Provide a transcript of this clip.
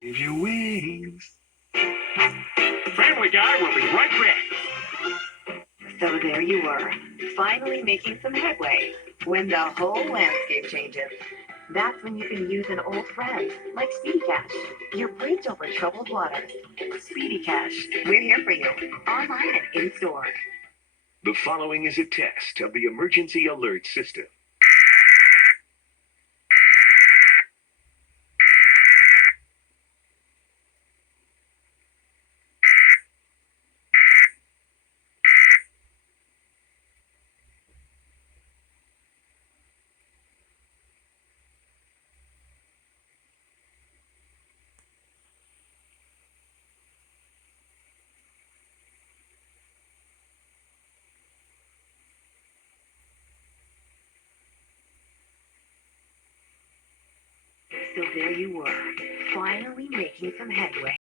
Give you wings. Family Guy will be right back. So there you were, finally making some headway when the whole landscape changes. That's when you can use an old friend like Speedy Cash, your bridge over troubled waters. Speedy Cash, we're here for you, online and in store. The following is a test of the emergency alert system. So there you were, finally making some headway.